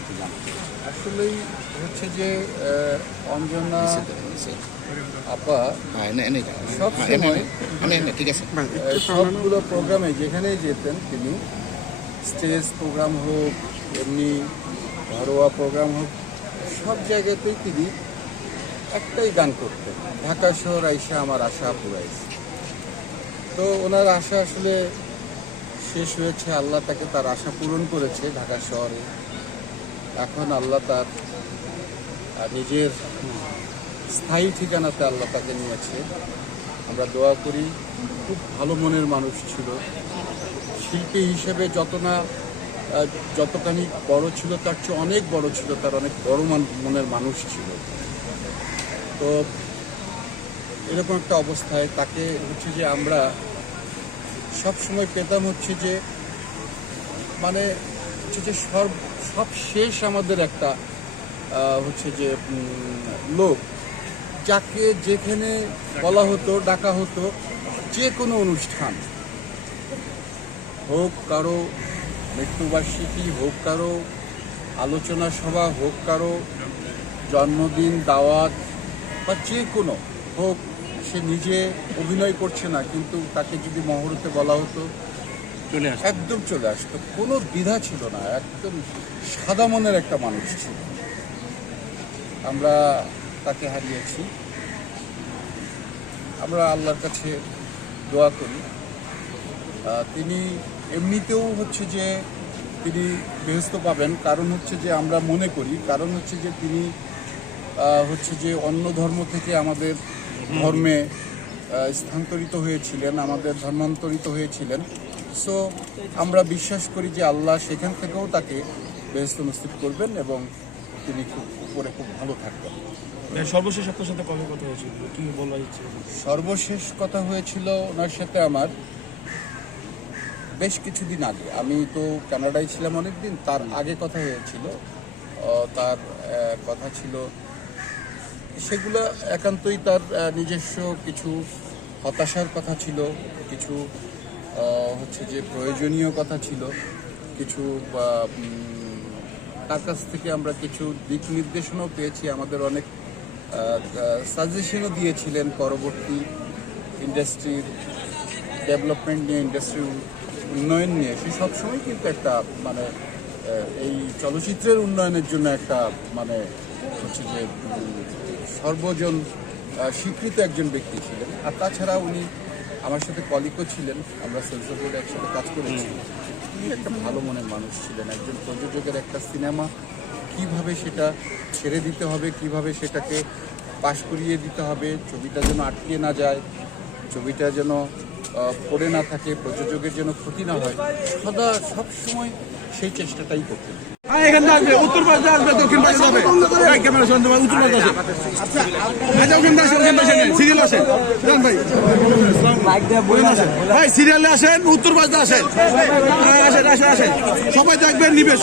একটু জানাতে। আসলেই হচ্ছে যে অঞ্জনা আপা সব সময় ঠিক আছে, সবগুলো প্রোগ্রামে যেখানেই যেতেন তিনি, স্টেজ প্রোগ্রাম হোক এমনি ঘরোয়া প্রোগ্রাম হোক, সব জায়গাতেই তিনি একটাই গান করতেন, ঢাকা শহর আইসা আমার আশা পুরাইছে। তো ওনার আশা আসলে শেষ হয়েছে, আল্লাহ তাকে তার আশা পূরণ করেছে ঢাকা শহরে। এখন আল্লাহ তার নিজের স্থায়ী ঠিকানাতে আল্লাহ তাকে নিয়েছে। আমরা দোয়া করি। খুব ভালো মনের মানুষ ছিল, শিল্পী হিসেবে যতখানি বড় ছিল তার চেয়ে অনেক বড় ছিল, তার অনেক বড় মনের মানুষ ছিল। তো এরকম একটা অবস্থায় তাকে হচ্ছে যে আমরা সব সময় পেতাম হচ্ছে যে মানে হচ্ছে যে সব শেষ আমাদের একটা হচ্ছে যে লোক, যাকে যেখানে বলা হতো, ডাকা হতো, যে কোনো অনুষ্ঠান হোক, কারো মৃত্যুবার্ষিকী হোক, কারো আলোচনা সভা হোক, কারো জন্মদিন, দাওয়াত বা যে কোনো হোক, সে নিজে অভিনয় করছে না, কিন্তু তাকে যদি মহরতে বলা হতো একদম চলে আসতো, কোনো দ্বিধা ছিল না, একদম সাদা মনের একটা মানুষ ছিল। আমরা তাকে হারিয়েছি। আমরা আল্লাহর কাছে দোয়া করি তিনি এমনিতেও হচ্ছে যে তিনি বেহেশত পাবেন, কারণ হচ্ছে যে আমরা মনে করি, কারণ হচ্ছে যে তিনি হচ্ছে যে অন্য ধর্ম থেকে আমাদের ধর্মে স্থানান্তরিত হয়েছিলেন, আমাদের ধর্মান্তরিত হয়েছিলেন। সো আমরা বিশ্বাস করি যে আল্লাহ সেখান থেকেও তাকে বেহেশত নসিব করবেন এবং তিনি খুব উপরে খুব ভালো থাকবেন। সর্বশেষ আপনার সাথে কবে কথা হয়েছিল, কি বলা হচ্ছে? সর্বশেষ কথা হয়েছিল ওনার সাথে আমার বেশ কিছুদিন আগে। আমি তো কানাডায় ছিলাম অনেকদিন, তার আগে কথা হয়েছিল। তার কথা ছিল, সেগুলো একান্তই তার নিজস্ব কিছু হতাশার কথা ছিল, কিছু হচ্ছে যে প্রয়োজনীয় কথা ছিল, কিছু তার কাছ থেকে আমরা কিছু দিক নির্দেশনাও পেয়েছি, আমাদের অনেক সাজেশনও দিয়েছিলেন পরবর্তী ইন্ডাস্ট্রির ডেভেলপমেন্ট নিয়ে, ইন্ডাস্ট্রির উন্নয়ন নিয়ে। সে সবসময় কিন্তু একটা মানে এই চলচ্চিত্রের উন্নয়নের জন্য একটা মানে হচ্ছে যে সর্বজন স্বীকৃত একজন ব্যক্তি ছিলেন। আর তাছাড়া উনি আমার সাথে কলিগও ছিলেন, আমরা সেন্সর বোর্ডে একসাথে কাজ করেছি। তিনি একটা ভালো মনের মানুষ ছিলেন। একজন প্রযোজকের একটা সিনেমা কিভাবে সেটা ছেড়ে দিতে হবে, কিভাবে সেটাকে পাশ করিয়ে দিতে হবে, ছবিটা যেন আটকিয়ে না যায়, ছবিটা যেন পড়ে না থাকে, প্রযোজকের যেন ক্ষতি না হয়, সবসময় সেই চেষ্টাটাই করতেন। এখানে আসবে, উত্তর পাশে আসবে, দক্ষিণ পাশে যাবে, ক্যামেরা শুনতে পাবে, উত্তর পাশে আসে। সিরিয়াল আসেন ভাই, সিরিয়ালে আসেন, উত্তর পাশে আসেন, আসেন, সবাই দেখবেন, নিবে।